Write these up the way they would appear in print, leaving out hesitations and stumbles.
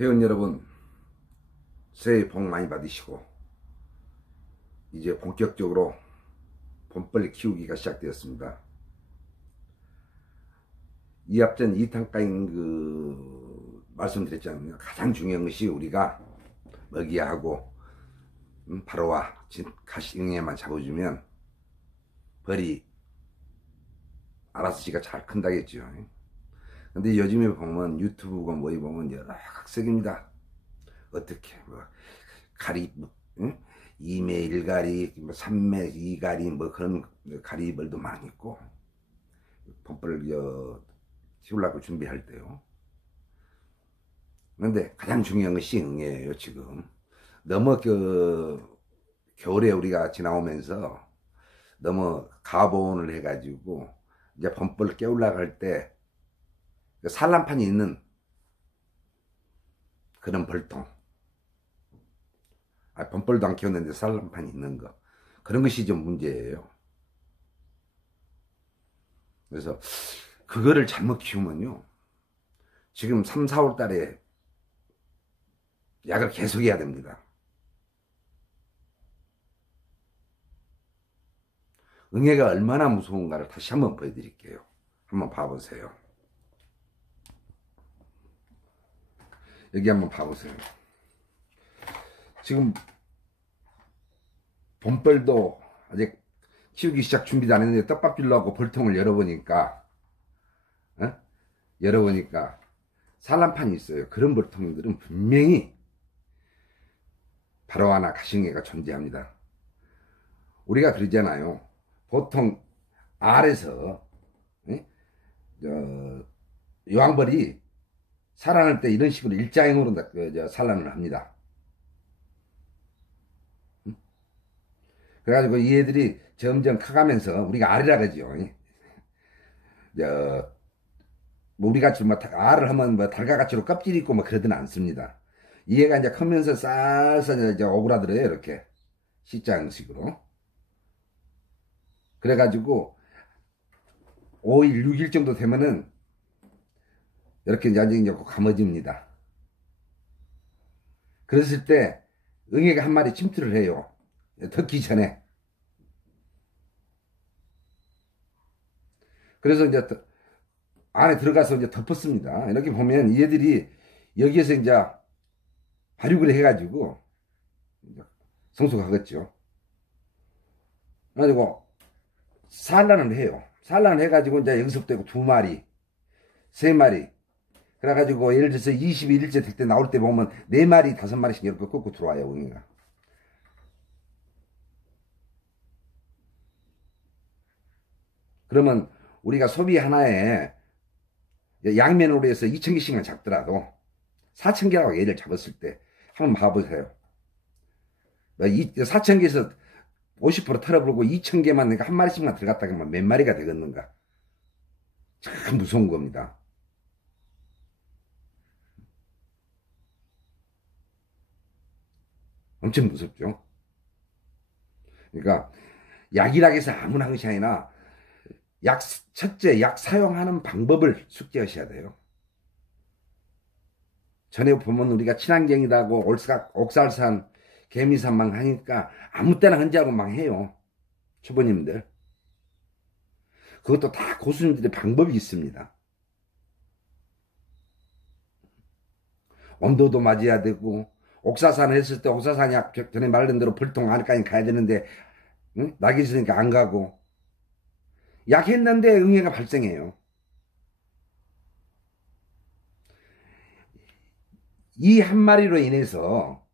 회원 여러분, 새해 복 많이 받으시고 이제 본격적으로 봄벌 키우기가 시작되었습니다. 이 앞전 2탄가인 말씀드렸잖아요. 가장 중요한 것이 우리가 먹이하고 바로와 가시응에만 잡아주면 벌이 알아서 지가 잘 큰다겠죠. 근데 요즘에 보면 유튜브가 뭐에 보면 여러 각색입니다. 어떻게 가리 이매 일가리, 삼매 이가리 그런 가리벌도 많이 있고 봄벌 키우려고 준비할 때요. 그런데 가장 중요한 것이 응애예요. 지금 너무 겨울에 우리가 지나오면서 너무 가보온을 해가지고 이제 봄벌 깨우려고 할 때 산란판이 있는 그런 벌통, 봄벌도 안 키웠는데 산란판이 있는 거, 그런 것이 좀 문제예요. 그래서 그거를 잘못 키우면요, 지금 3, 4월 달에 약을 계속 해야 됩니다. 응애가 얼마나 무서운가를 다시 한번 보여드릴게요. 한번 봐보세요. 여기 한번 봐보세요. 지금 봄벌도 아직 키우기 시작 준비도 안 했는데 떡밥 주려고 벌통을 열어보니까 열어보니까 산란판이 있어요. 그런 벌통들은 분명히 바로하나 가시응애가 존재합니다. 우리가 그러잖아요. 보통 알에서 여왕벌이 산란할 때 이런 식으로 일자형으로 산란을 합니다. 그래가지고 이 애들이 점점 커가면서 우리가 알이라 그러죠. 뭐 우리 같이 알을 하면 달걀같이로 껍질 있고 그러진 않습니다. 이 애가 이제 크면서 쌀쌀 이제 오그라들어요. 이렇게 C자형식으로. 그래가지고 5일, 6일 정도 되면은 이렇게 이제 감아집니다. 그랬을 때 응애가 한 마리 침투를 해요. 덮기 전에. 그래서 이제 안에 들어가서 이제 덮었습니다. 이렇게 보면 이 애들이 여기에서 이제 발육을 해가지고 성숙하겠죠. 그래가지고 산란을 해요. 산란을 해가지고 이제 여기서부터 2마리, 3마리. 그래가지고 예를 들어서 21일째 될 때 나올 때 보면 4마리, 5마리씩 이렇게 꺾고 들어와요, 응애가. 그러면 우리가 소비 하나에 양면으로 해서 2,000개씩만 잡더라도 4,000개라고 얘를 잡았을 때 한번 봐보세요. 4,000개에서 50% 털어버리고 2,000개만 내가 한 마리씩만 들어갔다 그러면 몇 마리가 되겠는가? 참 무서운 겁니다. 엄청 무섭죠. 그러니까 약이라고 해서 아무나 하는 것이 아니라 첫째 약 사용하는 방법을 숙지하셔야 돼요. 전에 보면 우리가 친환경이라고 옥살산, 개미산만 하니까 아무 때나 헌지하고 막 해요. 초보님들. 그것도 다 고수님들의 방법이 있습니다. 온도도 맞아야 되고, 옥사산을 했을 때 옥사산이 전에 말한 대로 벌통 안까지 가야 되는데, 낙이 있으니까 안 가고, 약했는데 응애가 발생해요. 이 한 마리로 인해서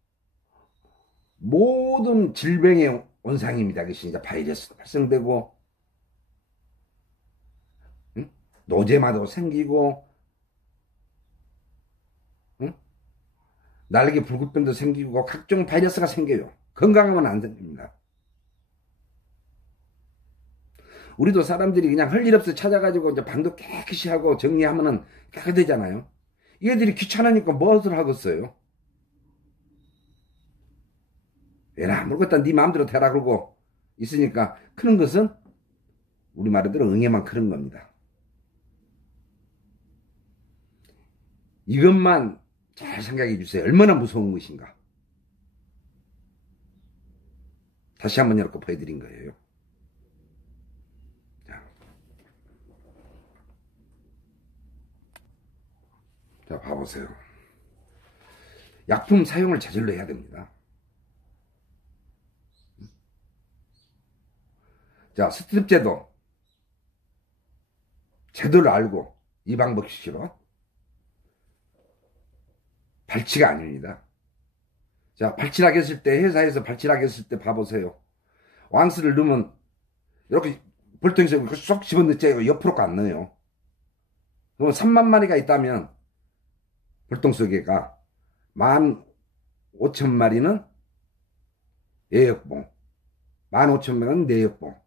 모든 질병의 원상입니다. 그것이 이제 바이러스도 발생되고, 노제마도 생기고, 날개 불구병도 생기고, 각종 바이러스가 생겨요. 건강하면 안 생깁니다. 우리도 사람들이 그냥 할 일 없어 찾아가지고 이제 방도 깨끗이 하고 정리하면은 깨끗해잖아요. 얘들이 귀찮으니까 무엇을 하겠어요? 얘나 아무것도 네 마음대로 되라 그러고 있으니까 크는 것은 우리 말대로 응애만 크는 겁니다. 이것만 잘 생각해 주세요. 얼마나 무서운 것인가. 다시 한번 이렇게 보여드린 거예요. 자, 자, 봐보세요. 약품 사용을 저절로 해야 됩니다. 자, 스트립 제도를 알고 이 방법 수시로 발치가 아닙니다. 자, 발치라고 했을 때, 회사에서 발치라고 했을 때 봐보세요. 왕스를 넣으면 이렇게 볼통에서 쏙 집어넣지 옆으로 안 넣어요. 그럼 3만 마리가 있다면 볼통 속에가 15,000마리는 예역봉, 15,000명은 내역봉.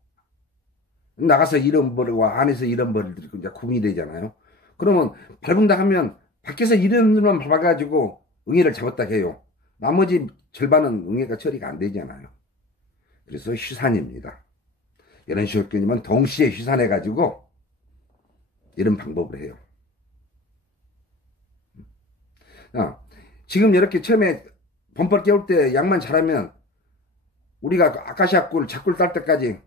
나가서 이런 벌과 안에서 이런 벌을 들고 이제 구분이 되잖아요. 그러면 밟은다 하면 밖에서 이런 놈만 밟아가지고 응애를 잡았다 해요. 나머지 절반은 응애가 처리가 안 되잖아요. 그래서 휴산입니다. 이런 식으로 끊이면 동시에 휴산해가지고 이런 방법을 해요. 지금 이렇게 처음에 범퍼 깨울 때 약만 잘하면 우리가 아카시아 꿀, 작꿀 딸 때까지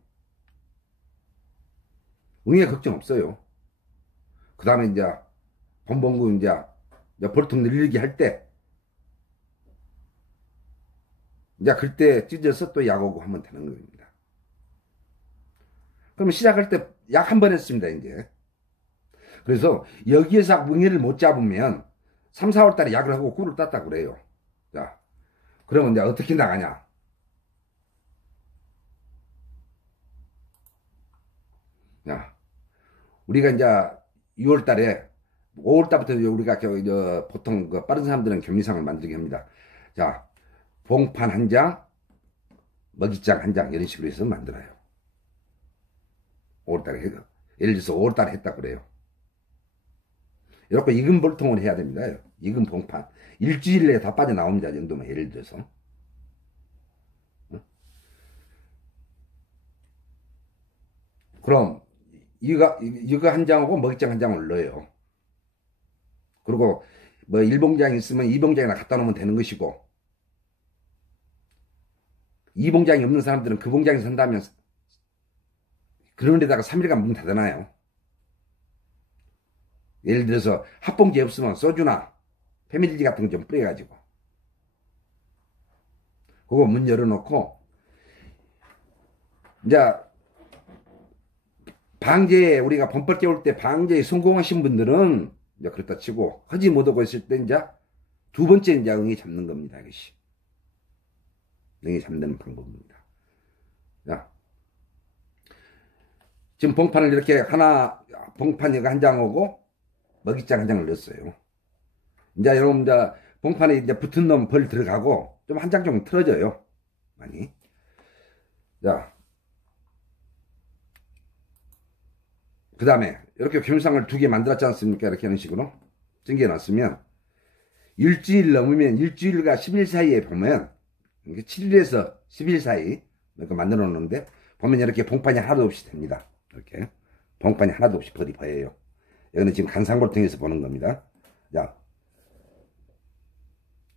응애 걱정 없어요. 그 다음에 이제 범봉구 이제 벌통 늘리기 할 때 이제 그때 찢어서 또 약 오고 하면 되는 겁니다. 그러면 시작할 때 약 한 번 했습니다, 이제. 그래서 여기에서 응애를 못 잡으면 3, 4월 달에 약을 하고 꿀을 땄다 그래요. 자, 그러면 이제 어떻게 나가냐? 자, 우리가 이제 6월 달에 5월 달부터 우리가 보통 그 빠른 사람들은 경리상을 만들게 합니다. 자, 봉판 한 장, 먹이장 한 장 이런 식으로 해서 만들어요. 5월 달에 예를 들어서 5월 달에 했다 그래요. 이렇게 익은 볼통을 해야 됩니다. 익은 봉판. 일주일 내에 다 빠져나옵니다. 정도면 예를 들어서. 그럼 이거 한 장하고 먹이장 한 장을 넣어요. 그리고 뭐 1봉장 있으면 2봉장이나 갖다 놓으면 되는 것이고 2봉장이 없는 사람들은 그 봉장에 산다면 그런 데다가 3일간 문 닫아놔요. 예를 들어서 합봉제 없으면 소주나 패밀리지 같은 거 좀 뿌려가지고 그거 문 열어놓고 이제 방제에 우리가 범벌 깨울 때 방제에 성공하신 분들은 이제 그렇다 치고 하지 못하고 있을 때 이제 두 번째 이제 응애 잡는 겁니다. 이것이 응애 잡는 방법입니다. 자, 지금 봉판을 이렇게 하나 봉판 이거 한 장 오고 먹이장 한 장을 넣었어요. 이제 여러분 이제 봉판에 이제 붙은 놈 벌 들어가고 좀 한 장 좀 틀어져요. 많이. 자, 그 다음에 이렇게 경상을 두 개 만들었지 않습니까? 이렇게 하는 식으로 찡겨 놨으면 일주일 넘으면 일주일과 10일 사이에 보면 7일에서 10일 사이 이렇게 만들어 놓는데 보면 이렇게 봉판이 하나도 없이 됩니다. 이렇게 봉판이 하나도 없이 벌이 보여요. 여기는 지금 간상골통에서 보는 겁니다. 자,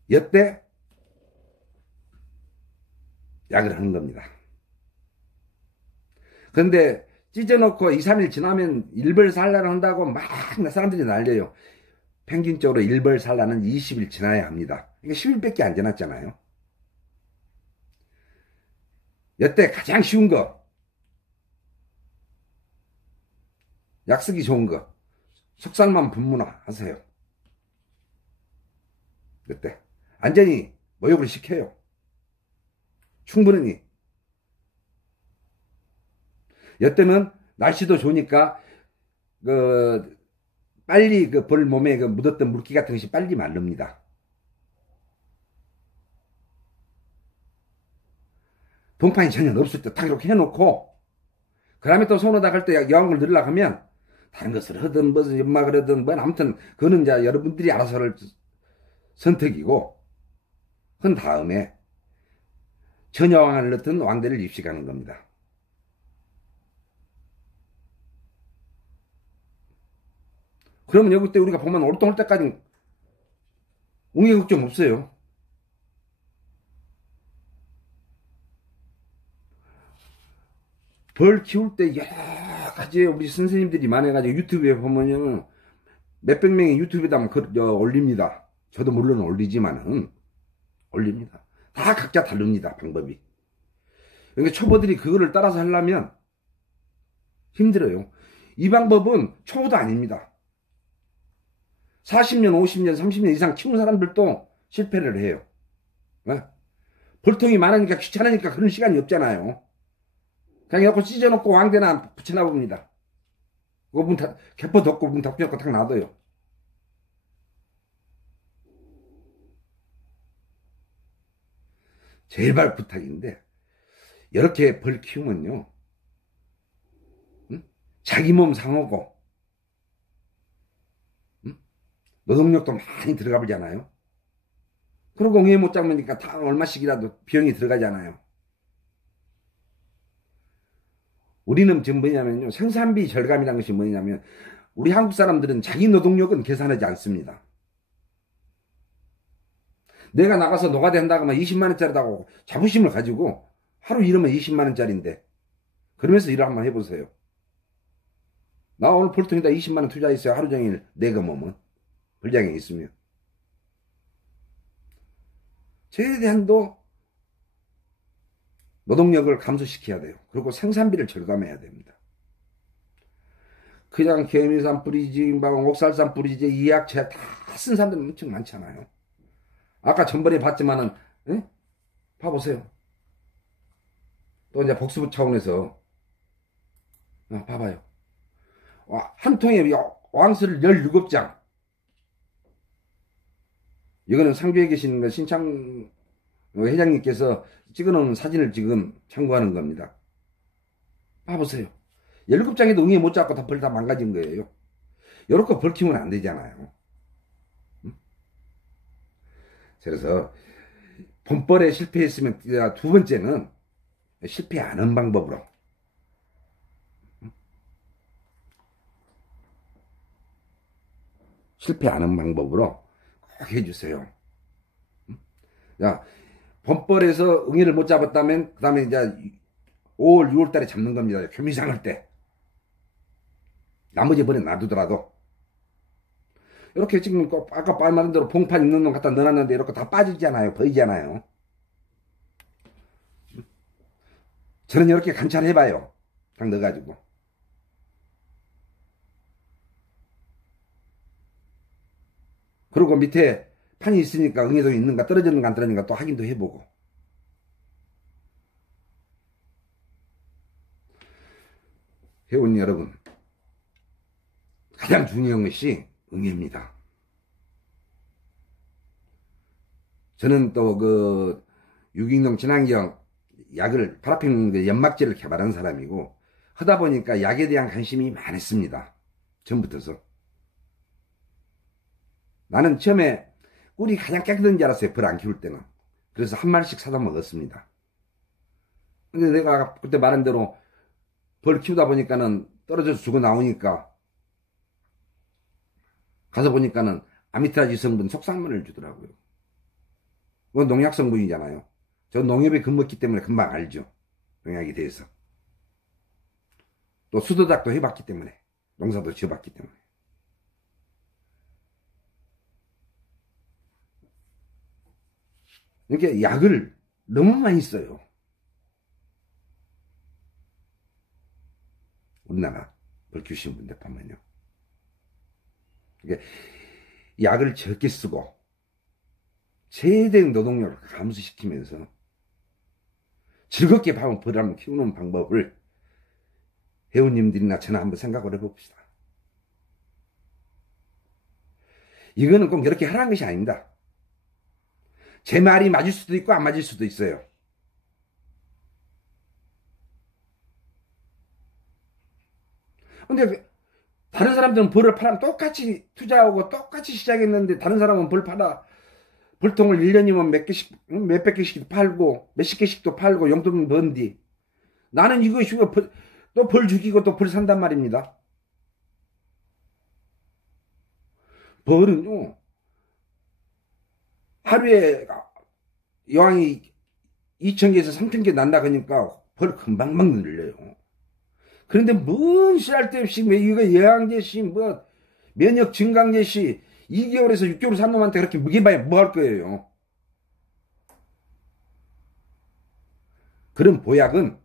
이때 약을 하는 겁니다. 그런데 찢어놓고 2, 3일 지나면 일벌살라를 한다고 막 사람들이 날려요. 평균적으로 일벌살라는 20일 지나야 합니다. 이게 10일밖에 안 지났잖아요. 이때 가장 쉬운 거, 약 쓰기 좋은 거, 속살만 분무나 하세요. 이때 완전히 모욕을 시켜요. 충분히. 이때는 날씨도 좋으니까 빨리 벌 몸에 묻었던 물기 같은 것이 빨리 마릅니다. 봉판이 전혀 없을 때 딱 이렇게 해놓고 그 다음에 또 손으로 갈 때 여왕을 넣으려고 하면 다른 것을 하든 무슨 연막을 하든 뭐 아무튼 그거는 이제 여러분들이 알아서를 선택이고 한 다음에 전여왕을 넣든 왕대를 입식하는 겁니다. 그러면 여기 때 우리가 보면 올동할 때까지 웅이 걱정 없어요. 벌 키울 때 여러 가지 우리 선생님들이 많아가지고 유튜브에 보면은 몇백 명이 유튜브에다 올립니다. 저도 물론 올리지만은 올립니다. 다 각자 다릅니다. 방법이. 그러니까 초보들이 그거를 따라서 하려면 힘들어요. 이 방법은 초보도 아닙니다. 40년, 50년, 30년 이상 키운 사람들도 실패를 해요. 어? 볼통이 많으니까 귀찮으니까 그런 시간이 없잖아요. 그냥 이렇게 찢어놓고 왕대나 붙여놔 봅니다. 그거 개포 덮고 문 덮여놓고 딱 놔둬요. 제발 부탁인데 이렇게 벌 키우면요, 응? 자기 몸 상하고, 응? 노동력도 많이 들어가 보잖아요. 그리고 웅에 못 잡으니까 다 얼마씩이라도 비용이 들어가잖아요. 우리는 지금 뭐냐면요, 생산비 절감이라는 것이 뭐냐면 우리 한국 사람들은 자기 노동력은 계산하지 않습니다. 내가 나가서 노가다 한다고 하면 20만 원짜리다고 자부심을 가지고 하루 일하면 20만 원짜리인데 그러면서 일을 한번 해보세요. 나 오늘 볼통에다 20만 원 투자했어요. 하루 종일 내가 뭐면 불장에 있으면. 최대한도 노동력을 감소시켜야 돼요. 그리고 생산비를 절감해야 됩니다. 그냥 개미산 뿌리지, 옥살산 뿌리지, 이 약체 다 쓴 사람들 엄청 많잖아요. 아까 전번에 봤지만은, 에? 봐보세요. 또 이제 복수 차원에서, 봐봐요. 한 통에 왕수를 17장. 이거는 상주에 계시는 신창 회장님께서 찍어놓은 사진을 지금 참고하는 겁니다. 봐보세요. 17장에도 응애 못 잡고 다 벌 다 망가진 거예요. 이렇게 벌 키우면 안 되잖아요. 응? 그래서 본벌에 실패했으면 두 번째는 실패 안 하는 방법으로, 응? 실패 안 하는 방법으로 꼭 해주세요. 응? 자, 본벌에서 응애를 못 잡았다면 그 다음에 이제 5월 6월 달에 잡는 겁니다. 교미상할 때. 나머지 벌에 놔두더라도 이렇게 지금 아까 말한 대로 봉판 있는 놈 갖다 넣어놨는데 이렇게 다 빠지잖아요. 보이잖아요. 저는 이렇게 관찰해봐요. 딱 넣어가지고. 그리고 밑에 판이 있으니까 응애도 있는가 떨어졌는가 안 떨어졌는가 또 확인도 해보고. 회원 여러분, 가장 중요한 것이 응애입니다. 저는 또 그 유기농 친환경 약을 파라핀 연막제를 개발한 사람이고 하다 보니까 약에 대한 관심이 많았습니다. 전부터서. 나는 처음에 꿀이 가장 깨끗한 줄 알았어요. 벌 안 키울 때는. 그래서 한 마리씩 사다 먹었습니다. 근데 내가 그때 말한 대로 벌 키우다 보니까는 떨어져서 죽어 나오니까 가서 보니까는 아미트라지 성분 속상물을 주더라고요. 그건 농약 성분이잖아요. 저 농협에 근무했기 때문에 금방 알죠. 농약에 대해서. 또 수도작도 해봤기 때문에. 농사도 지어봤기 때문에. 이렇게 약을 너무 많이 써요. 우리나라 벌 키우시는 분들 보면요. 이게 약을 적게 쓰고 최대한 노동력을 감소시키면서 즐겁게 벌을 한번 키우는 방법을 회원님들이나 저나 한번 생각을 해봅시다. 이거는 꼭 이렇게 하라는 것이 아닙니다. 제 말이 맞을 수도 있고 안 맞을 수도 있어요. 근데 다른 사람들은 벌을 팔아 똑같이 투자하고 똑같이 시작했는데 다른 사람은 벌 팔아 벌통을 1년이면 몇 개씩, 몇백 개씩 팔고 몇십 개씩도 팔고 용돈 번디 나는 이거 또 벌 죽이고 또 벌 산단 말입니다. 벌은요 하루에 여왕이 2,000개에서 3,000개 난다 그러니까 벌 금방금방 늘려요. 그런데 뭔 쓸데없이 뭐 이거 영양제시 뭐 면역 증강제시 2개월에서 6개월 산 놈한테 그렇게 먹여봐야 뭐 할 거예요. 그런 보약은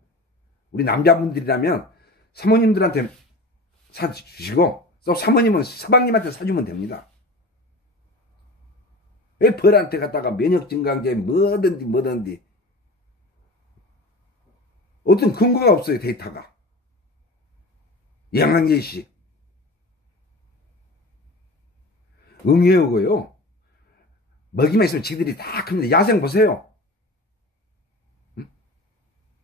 우리 남자분들이라면 사모님들한테 사주시고 또 사모님은 서방님한테 사주면 됩니다. 왜 벌한테 갖다가 면역 증강제 뭐든지 어떤 근거가 없어요. 데이터가. 영양제시 응애하고요. 먹이만 있으면 지들이 다 큽니다. 야생 보세요.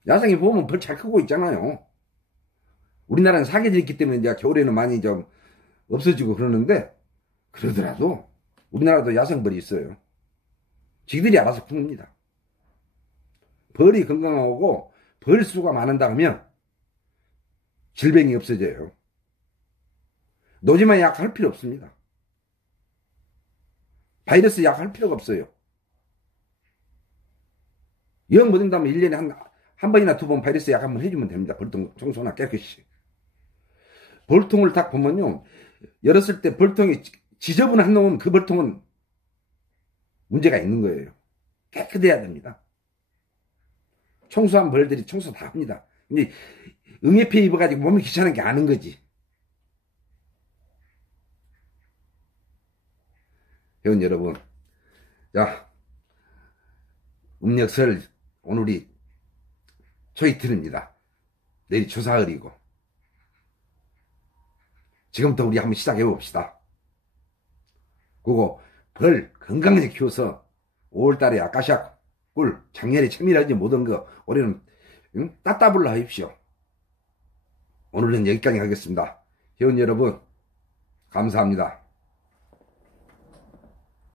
야생에 보면 벌 잘 크고 있잖아요. 우리나라는 사계절이 있기 때문에 이제 겨울에는 많이 좀 없어지고 그러는데 그러더라도 우리나라도 야생벌이 있어요. 지들이 알아서 큽니다. 벌이 건강하고 벌수가 많은다 하면 질병이 없어져요. 노지만 약할 필요 없습니다. 바이러스 약할 필요가 없어요. 영 못 된다면 1년에 한 번이나 2번 바이러스 약 한번 해주면 됩니다. 벌통 청소나 깨끗이. 벌통을 딱 보면요. 열었을 때 벌통이 지저분한 놈은 그 벌통은 문제가 있는 거예요. 깨끗해야 됩니다. 청소한 벌들이 청소 다 합니다. 근데 응애피 입어가지고 몸이 귀찮은 게 아는 거지. 회원 여러분, 자, 음력설 오늘이 초이틀입니다. 내일 추사흘이고 지금부터 우리 한번 시작해 봅시다. 그리고 벌 건강하게 키워서 5월달에 아까시아 꿀, 작년에 채밀하지 못한 거 올해는 따따블로 하십시오. 오늘은 여기까지 하겠습니다. 회원 여러분 감사합니다.